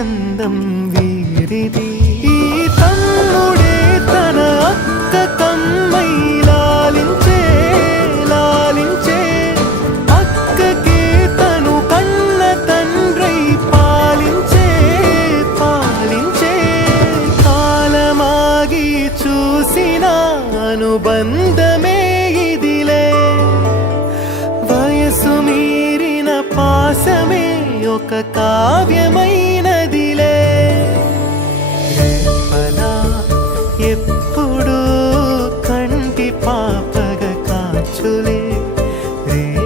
బంధం వీరిది. ఈ తమ్ముడే తన అక్క కమ్మై లాలించే లాలించే, అక్కకే తను కన్న తండ్రై పాలించే పాలించే. కాలమాగి చూసిన అనుబంధమే ఇదిలే, వయసు మీరిన పాసమే ఒక కావ్యమైనదిలే. రేపలా ఎప్పుడు కంటి పాపగ కాచులే.